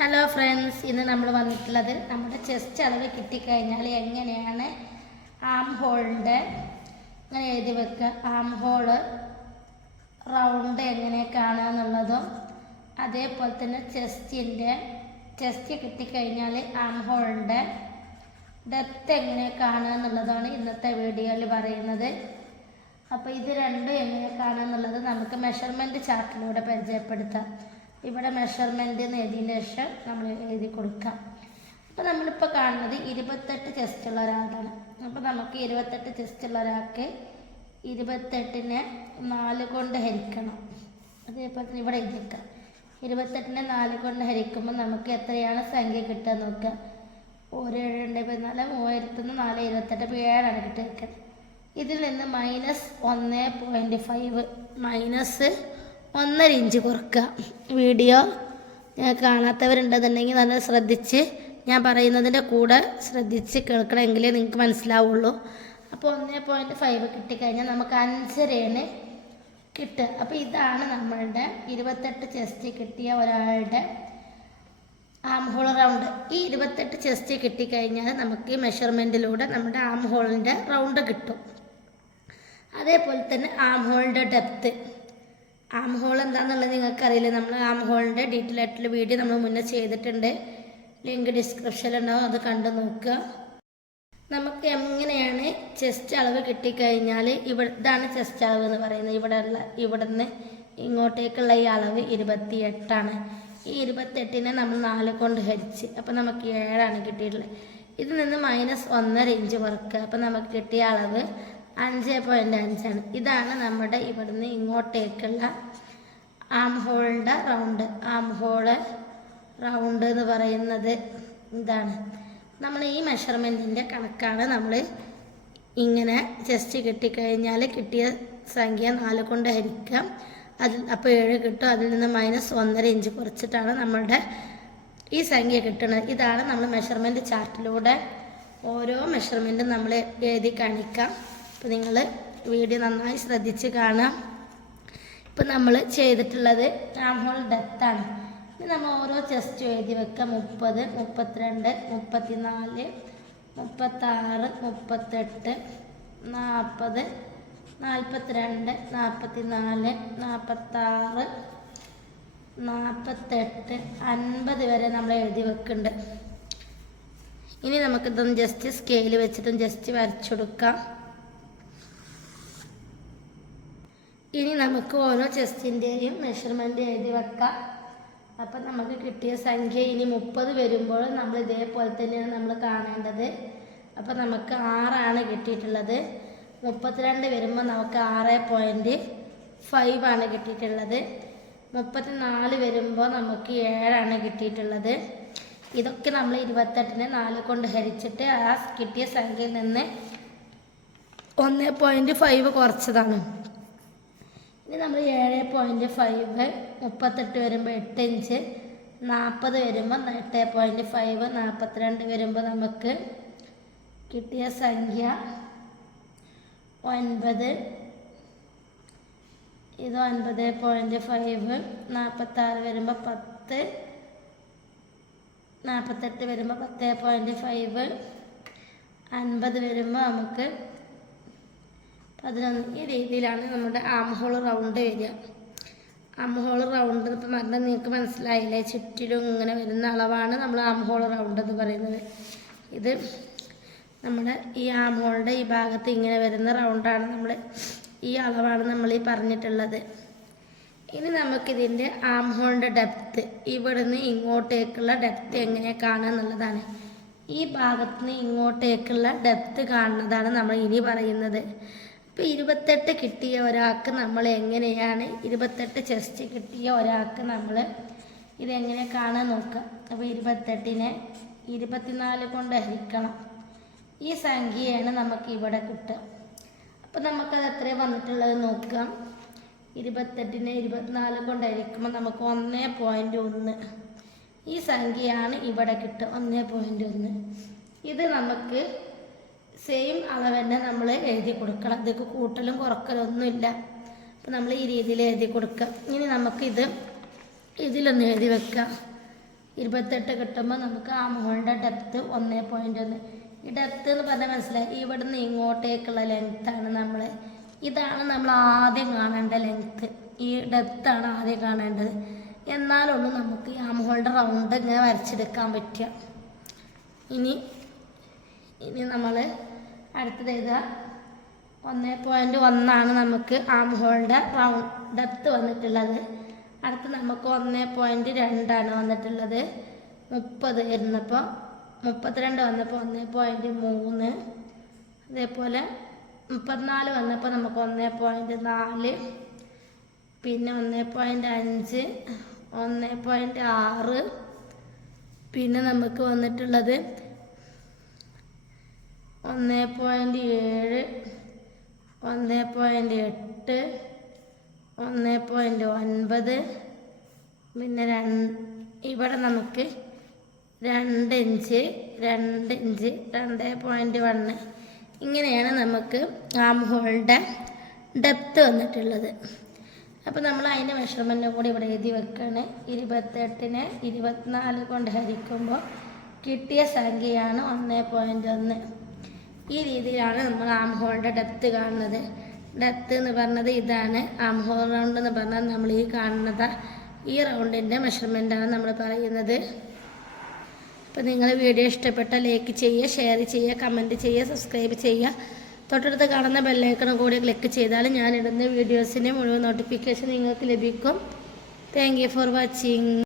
Hello friends, ഇന്ന് നമ്മൾ വന്നിട്ടുള്ളത് നമ്മുടെ ചെസ്റ്റ് അളവ് കിട്ടിക്കഴിഞ്ഞാൽ എങ്ങനെയാണ് ആം ഹോളിൻ്റെ ഇങ്ങനെ എഴുതി വെക്കുക, ആം ഹോള് റൗണ്ട് എങ്ങനെ കാണുക എന്നുള്ളതും, അതേപോലെ തന്നെ ചെസ്റ്റ് കിട്ടിക്കഴിഞ്ഞാൽ ആം ഹോളിൻ്റെ ഡെപ്ത് എങ്ങനെ കാണുക എന്നുള്ളതാണ് ഇന്നത്തെ വീഡിയോയിൽ പറയുന്നത്. അപ്പോൾ ഇത് രണ്ടും എങ്ങനെ കാണുക എന്നുള്ളത് നമുക്ക് മെഷർമെൻറ്റ് ചാർട്ടിലൂടെ പരിചയപ്പെടുത്താം. ഇവിടെ മെഷർമെൻറ്റ് എന്ന് എഴുതിയതിന് ശേഷം നമ്മൾ എഴുതി കൊടുക്കാം. അപ്പോൾ നമ്മളിപ്പോൾ കാണുന്നത് 28 ചെസ്റ്റുള്ള ഒരാളാണ്. അപ്പോൾ നമുക്ക് 28 ചെസ്റ്റുള്ള ഒരാൾക്ക് 28നെ 4 കൊണ്ട് ഹരിക്കണം. അതേപോലെ തന്നെ ഇവിടെ എഴുതിക്കാം. 28നെ 4 കൊണ്ട് ഹരിക്കുമ്പോൾ നമുക്ക് എത്രയാണ് സംഖ്യ കിട്ടുക നോക്കുക. 1 7 2 4 3000 4 28 ഇപ്പോൾ 7ആണ് കിട്ടുക. ഇതിൽ നിന്ന് -1.5 മൈനസ് 1.5 ഇഞ്ച് കുറക്കുക. വീഡിയോ കാണാത്തവരുണ്ടെന്നുണ്ടെങ്കിൽ നല്ല ശ്രദ്ധിച്ച് ഞാൻ പറയുന്നതിൻ്റെ കൂടെ ശ്രദ്ധിച്ച് കേൾക്കണമെങ്കിലേ നിങ്ങൾക്ക് മനസ്സിലാവുള്ളൂ. അപ്പോൾ 1.5 കിട്ടിക്കഴിഞ്ഞാൽ നമുക്ക് 5.5 കിട്ടുക. അപ്പോൾ ഇതാണ് നമ്മളുടെ 28 ചെസ്റ്റ് കിട്ടിയ ഒരാളുടെ ആം ഹോൾ റൗണ്ട്. ഈ 28 ചെസ്റ്റ് കിട്ടിക്കഴിഞ്ഞാൽ നമുക്ക് ഈ മെഷർമെൻറ്റിലൂടെ നമ്മുടെ ആം ഹോളിൻ്റെ റൗണ്ട് കിട്ടും. അതേപോലെ തന്നെ ആം ഹോളിൻ്റെ ഡെപ്ത്ത്, ആം ഹോൾ എന്താണെന്നുള്ളത് നിങ്ങൾക്കറിയില്ല. നമ്മൾ ആം ഹോളിൻ്റെ ഡീറ്റെയിൽ ആയിട്ടുള്ള വീഡിയോ നമ്മൾ മുന്നേ ചെയ്തിട്ടുണ്ട്. ലിങ്ക് ഡിസ്ക്രിപ്ഷനിലുണ്ടാവും, അത് കണ്ടു നോക്കുക. നമുക്ക് എങ്ങനെയാണ് ചെസ്റ്റ് അളവ് കിട്ടിക്കഴിഞ്ഞാൽ ഇതാണ് ചെസ്റ്റ് അളവ് എന്ന് പറയുന്നത്. ഇവിടെ നിന്ന് ഇങ്ങോട്ടേക്കുള്ള ഈ അളവ് 28ആണ്. ഈ 28നെ നമ്മൾ 4 കൊണ്ട് ഹരിച്ച്, അപ്പോൾ നമുക്ക് 7ആണ് കിട്ടിയിട്ടുള്ളത്. ഇതിൽ നിന്ന് -1.5 ഇഞ്ച് കുറക്കുക. അപ്പോൾ നമുക്ക് കിട്ടിയ അളവ് 5.5 ആണ്. ഇതാണ് നമ്മുടെ ഇവിടുന്ന് ഇങ്ങോട്ടേക്കുള്ള ആം ഹോളിൻ്റെ റൗണ്ട്. ആം ഹോള് റൗണ്ട് എന്ന് പറയുന്നത് ഇതാണ്. നമ്മൾ ഈ മെഷർമെൻറ്റിൻ്റെ കണക്കാണ് നമ്മൾ ഇങ്ങനെ ചെസ്റ്റ് കിട്ടിക്കഴിഞ്ഞാൽ കിട്ടിയ സംഖ്യ 4 കൊണ്ട് ഹരിക്കാം. അപ്പോൾ 7 കിട്ടും. അതിൽ നിന്ന് -1.5 ഇഞ്ച് കുറച്ചിട്ടാണ് നമ്മളുടെ ഈ സംഖ്യ കിട്ടുന്നത്. ഇതാണ് നമ്മൾ മെഷർമെൻറ്റ് ചാർട്ടിലൂടെ ഓരോ മെഷർമെൻറ്റും നമ്മൾ എഴുതി കാണിക്കാം. അപ്പോൾ നിങ്ങൾ വീഡിയോ നന്നായി ശ്രദ്ധിച്ച് കാണാം. ഇപ്പോൾ നമ്മൾ ചെയ്തിട്ടുള്ളത് ആം ഹോൾ ഡെപ്താണ്. ഇനി നമ്മൾ ഓരോ ചെസ്റ്റ് എഴുതി വെക്കുക. 30, 32, 34, 36, 38, 40, 42, 44, 46, 48, 50 വരെ നമ്മൾ എഴുതി വെക്കുന്നുണ്ട്. ഇനി നമുക്കിതൊന്ന് ജസ്റ്റ് സ്കെയിൽ വെച്ചിട്ടും ജസ്റ്റ് വരച്ചു കൊടുക്കാം. ഇനി നമുക്ക് ഓരോ ചെസ്റ്റിൻ്റെയും മെഷർമെൻറ്റ് എഴുതി വെക്കാം. അപ്പം നമുക്ക് കിട്ടിയ സംഖ്യ ഇനി 30 വരുമ്പോൾ നമ്മൾ ഇതേപോലെ തന്നെയാണ് നമ്മൾ കാണേണ്ടത്. അപ്പം നമുക്ക് 6ആണ് കിട്ടിയിട്ടുള്ളത്. 32 വരുമ്പോൾ നമുക്ക് 6.5 ആണ് കിട്ടിയിട്ടുള്ളത്. 34 വരുമ്പോൾ നമുക്ക് 7ആണ് കിട്ടിയിട്ടുള്ളത്. ഇതൊക്കെ നമ്മൾ 28നെ 4 കൊണ്ട് ഹരിച്ചിട്ട് ആ കിട്ടിയ സംഖ്യയിൽ നിന്ന് 1.5 കുറച്ചതാണ്. ഇനി നമ്മൾ 7.5, 38 വരുമ്പോൾ 8 ഇഞ്ച്, 40 വരുമ്പോൾ 8.5, 42 വരുമ്പോൾ നമുക്ക് കിട്ടിയ സംഖ്യ 9, ഇത് 9.5, 46 വരുമ്പോൾ 10, 48 വരുമ്പോൾ 10.5, 50 വരുമ്പോൾ നമുക്ക് 11. ഈ രീതിയിലാണ് നമ്മുടെ ആം ഹോൾ റൗണ്ട് വരിക. ആം ഹോൾ റൗണ്ട് ഇപ്പം പറഞ്ഞാൽ നിങ്ങൾക്ക് മനസ്സിലായില്ലേ, ചുറ്റിലും ഇങ്ങനെ വരുന്ന അളവാണ് നമ്മൾ ആം ഹോൾ റൗണ്ട് എന്ന് പറയുന്നത്. ഇത് നമ്മുടെ ഈ ആം ഹോളിൻ്റെ ഈ ഭാഗത്ത് ഇങ്ങനെ വരുന്ന റൗണ്ടാണ് ഈ അളവാണ് നമ്മൾ ഈ പറഞ്ഞിട്ടുള്ളത്. ഇനി നമുക്കിതിൻ്റെ ആം ഹോളിൻ്റെ ഡെപ്ത്ത്, ഇവിടുന്ന് ഇങ്ങോട്ടേക്കുള്ള ഡെപ്ത്ത് എങ്ങനെ കാണുക എന്നുള്ളതാണ്. ഈ ഭാഗത്ത് നിന്ന് ഇങ്ങോട്ടേക്കുള്ള ഡെപ്ത്ത് കാണുന്നതാണ് നമ്മൾ ഇനി പറയുന്നത്. ഇപ്പോൾ 28 കിട്ടിയ ഒരാൾക്ക് നമ്മൾ എങ്ങനെയാണ് 28 ചെസ്റ്റ് കിട്ടിയ ഒരാൾക്ക് നമ്മൾ ഇതെങ്ങനെ കാണാൻ നോക്കുക. അപ്പോൾ 28നെ 24 കൊണ്ട് ഹരിക്കണം. ഈ സംഖ്യയാണ് നമുക്ക് ഇവിടെ കിട്ടുക. അപ്പോൾ നമുക്കത് എത്രയാണ് വന്നിട്ടുള്ളത് നോക്കാം. 28നെ 24 കൊണ്ട് ഹരിക്കുമ്പോൾ നമുക്ക് 1.1. ഈ സംഖ്യയാണ് ഇവിടെ കിട്ടുക, 1.1. ഇത് നമുക്ക് സെയിം അളവ് തന്നെ നമ്മൾ എഴുതി കൊടുക്കണം. ഇതൊക്കെ കൂട്ടലും കുറക്കലും ഒന്നുമില്ല. അപ്പോൾ നമ്മൾ ഈ രീതിയിൽ എഴുതി കൊടുക്കുക. ഇനി നമുക്കിത് ഇതിലൊന്ന് എഴുതി വെക്കാം. 28 കിട്ടുമ്പോൾ നമുക്ക് ആം ഹോളിൻ്റെ ഡെപ്ത്ത് 1.1. ഈ ഡെപ്ത്ത് എന്ന് പറഞ്ഞാൽ മനസ്സിലായി, ഇവിടുന്ന് ഇങ്ങോട്ടേക്കുള്ള ലെങ്ത്താണ് ഇതാണ് നമ്മൾ ആദ്യം കാണേണ്ട ലെങ്ത്ത്. ഈ ഡെപ്ത്താണ് ആദ്യം കാണേണ്ടത്. എന്നാലുള്ളൂ നമുക്ക് ഈ ആം ഹോളിൻ്റെ റൗണ്ട് ഇങ്ങനെ വരച്ചെടുക്കാൻ പറ്റുക. ഇനി നമ്മൾ അടുത്തത് എഴുതുക. 1.1 നമുക്ക് ആം ഹോളിൻ്റെ ഡെപ്ത്ത് വന്നിട്ടുള്ളത്. അടുത്ത് നമുക്ക് 1.2 വന്നിട്ടുള്ളത്. 30 വരുന്നപ്പോൾ 32 വന്നപ്പോൾ 1.3. അതേപോലെ 34 വന്നപ്പോൾ നമുക്ക് 1.4, പിന്നെ 1.5, 1.6, പിന്നെ നമുക്ക് വന്നിട്ടുള്ളത് 1.7, 1.8, 1.9, പിന്നെ ഇവിടെ നമുക്ക് 2 ഇഞ്ച്, 2 ഇഞ്ച്, 2.1. ഇങ്ങനെയാണ് നമുക്ക് ആം ഹോളിൻ്റെ ഡെപ്ത്ത് വന്നിട്ടുള്ളത്. അപ്പോൾ നമ്മൾ അതിൻ്റെ മെഷർമെൻറ്റും കൂടി ഇവിടെ എഴുതി വെക്കുകയാണ്. 28നെ 24 കൊണ്ട് ഹരിക്കുമ്പോൾ കിട്ടിയ സംഖ്യയാണ് 1.1. ഈ രീതിയിലാണ് നമ്മൾ ആം ഹോളിൻ്റെ ഡെപ്ത്ത് കാണുന്നത്. ഡെപ്ത്ത് എന്ന് പറഞ്ഞത് ഇതാണ്. ആം ഹോൾ റൗണ്ട് എന്ന് പറഞ്ഞാൽ നമ്മൾ ഈ കാണുന്നത് ഈ റൗണ്ടിൻ്റെ മെഷർമെൻറ്റാണ് നമ്മൾ പറയുന്നത്. അപ്പോൾ നിങ്ങൾ വീഡിയോ ഇഷ്ടപ്പെട്ട ലൈക്ക് ചെയ്യുക, ഷെയർ ചെയ്യുക, കമൻറ്റ് ചെയ്യുക, സബ്സ്ക്രൈബ് ചെയ്യുക. തൊട്ടടുത്ത് കാണുന്ന ബെല്ലൈക്കണും കൂടി ക്ലിക്ക് ചെയ്താൽ ഞാനിടുന്ന വീഡിയോസിൻ്റെ മുഴുവൻ നോട്ടിഫിക്കേഷൻ നിങ്ങൾക്ക് ലഭിക്കും. Thank you for watching.